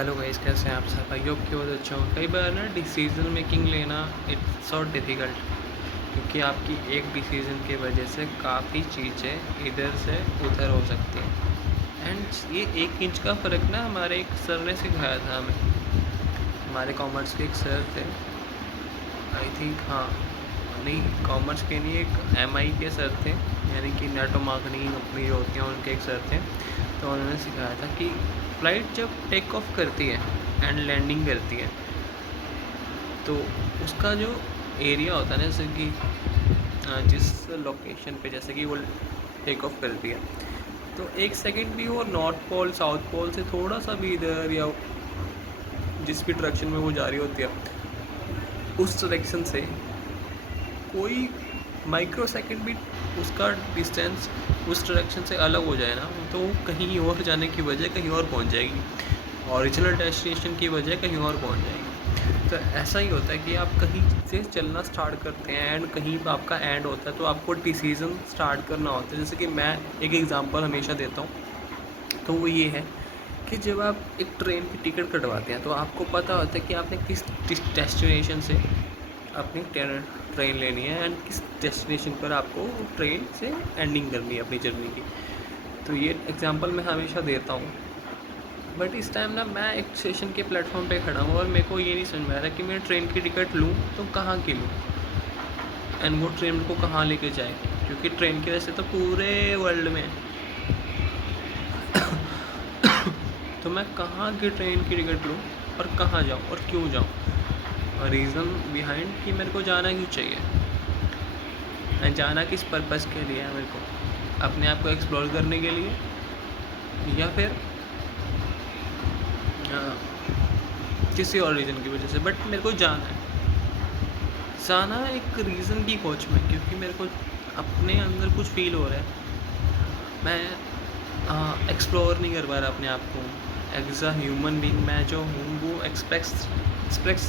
Hello guys, कैसे हैं आप सब? आई होप कि बहुत अच्छा हो। कई बार ना डिसीजन मेकिंग लेना इट्स सो डिफ़िकल्ट, क्योंकि आपकी एक डिसीजन की वजह से काफ़ी चीज़ें इधर से उधर हो सकती हैं। एंड ये 1 इंच का फ़र्क ना हमारे एक सर ने सिखाया था हमें। हमारे कॉमर्स के एक सर थे, आई थिंक, हाँ, नहीं कॉमर्स के नहीं, एक एमआई के सर थे, यानी कि नेटवर्क मार्केटिंग कंपनी जो होती हैं उनके एक सर थे। तो उन्होंने सिखाया था कि फ़्लाइट जब टेक ऑफ करती है एंड लैंडिंग करती है, तो उसका जो एरिया होता है ना, जैसे कि जिस लोकेशन पे जैसे कि वो टेक ऑफ करती है, तो 1 सेकंड भी वो नॉर्थ पोल साउथ पोल से थोड़ा सा भी इधर या जिस भी डायरेक्शन में वो जा रही होती है उस डायरेक्शन से कोई माइक्रो सेकंड भी उसका डिस्टेंस उस डायरेक्शन से अलग हो जाए ना, तो वो कहीं और जाने की बजाय कहीं और पहुंच जाएगी, ओरिजिनल डेस्टिनेशन की बजाय कहीं और पहुंच जाएगी। तो ऐसा ही होता है कि आप कहीं से चलना स्टार्ट करते हैं एंड कहीं पर आपका एंड होता है, तो आपको डिसीज़न स्टार्ट करना होता है। जैसे कि मैं एक एग्ज़ाम्पल हमेशा देता हूँ, तो वो ये है कि जब आप एक ट्रेन की टिकट कटवाते हैं तो आपको पता होता है कि आपने किस डेस्टिनेशन से अपनी ट्रेन लेनी है एंड किस डेस्टिनेशन पर आपको ट्रेन से एंडिंग करनी है अपनी जर्नी की। तो ये एग्ज़ाम्पल मैं हमेशा देता हूँ। बट इस टाइम ना मैं एक स्टेशन के प्लेटफॉर्म पे खड़ा हूँ और मेरे को ये नहीं समझ में आ रहा कि मैं ट्रेन की टिकट लूँ तो कहाँ की लूँ एंड वो ट्रेन मेरे को कहाँ लेके जाएगी, क्योंकि ट्रेन की वजह से तो पूरे वर्ल्ड में तो मैं कहाँ की ट्रेन की टिकट लूँ और कहाँ जाऊँ और क्यों जाऊँ, और रीज़न बिहाइंड कि मेरे को जाना क्यों चाहिए एंड जाना किस पर्पज़ के लिए है। मेरे को अपने आप को एक्सप्लोर करने के लिए, या फिर किसी और रीज़न की वजह से, बट मेरे को जाना एक रीज़न की खोज में, क्योंकि मेरे को अपने अंदर कुछ फील हो रहा है। मैं एक्सप्लोर नहीं कर पा रहा अपने आप को एज अ ह्यूमन बीइंग। मैं जो हूँ वो एक्सप्रेस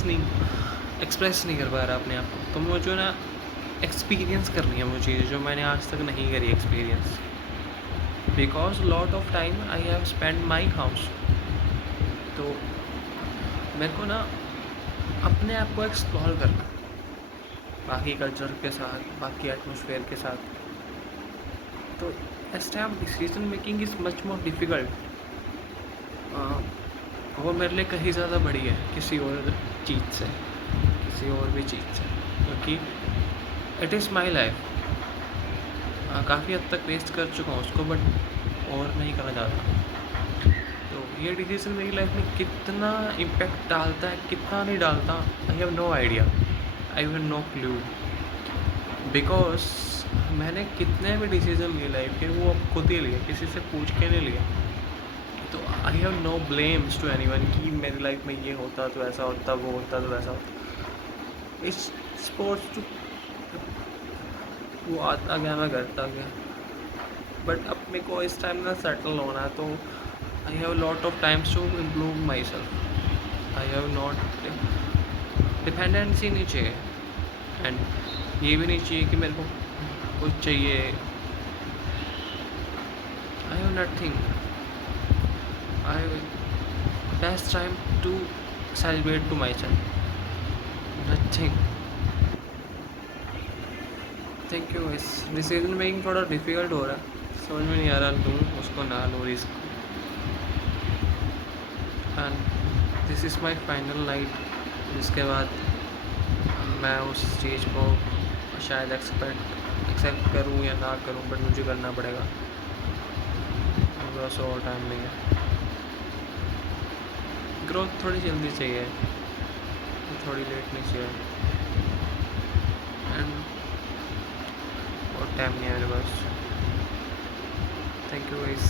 नहीं कर पा रहा अपने आप को। तो मुझे ना एक्सपीरियंस करनी है वो चीज़ जो मैंने आज तक नहीं करी experience, because lot of time I have spend my house. तो मेरे को ना अपने आप को एक्सप्लोर करना बाकी कल्चर के साथ, बाकी एटमोसफेयर के साथ। तो इस time decision making is much more difficult. वो मेरे लिए कहीं ज़्यादा बड़ी है किसी और चीज़ से, किसी और भी चीज़ से, क्योंकि इट इज़ माई लाइफ। काफ़ी हद तक वेस्ट कर चुका हूँ उसको, बट और नहीं करना चाहता। तो ये डिसीजन मेरी लाइफ में कितना इम्पैक्ट डालता है, कितना नहीं डालता, I have no idea, I have no clue. Because मैंने कितने भी डिसीजन लिए लाइफ के वो खुद ही लिए, किसी से पूछ के नहीं लिए। तो I have no blames to anyone कि मेरी लाइफ में ये होता तो ऐसा होता, वो होता तो वैसा होता। इस स्पोर्ट्स टू वो आता गया, मैं करता गया। बट अब मेरे को इस टाइम ना सेटल होना है, तो I have lot of times to improve myself. I have not dependency नहीं चाहिए, एंड ये भी नहीं चाहिए कि मेरे को कुछ चाहिए। I have nothing. I best time to celebrate to myself, nothing. Thank you. इस डिसीजन मेकिंग थोड़ा डिफ़िकल्ट हो रहा है, समझ में नहीं आ रहा लूँ उसको ना लूँ risk. And this is my final night, जिसके बाद मैं उस चीज़ को शायद एक्सेप्ट करूँ या ना करूँ, बट मुझे करना पड़ेगा। बस और टाइम नहीं है। ग्रोथ थोड़ी जल्दी चाहिए, थोड़ी लेट नहीं चाहिए, एंड और टाइम नहीं है मेरे पास। Thank you guys.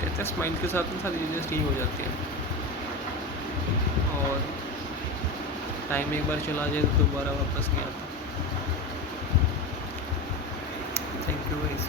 कहते हैं स्माइल के साथ में सारी चीज़ें ठीक हो जाती हैं, और टाइम एक बार चला जाए तो दोबारा वापस नहीं आता। Thank you guys.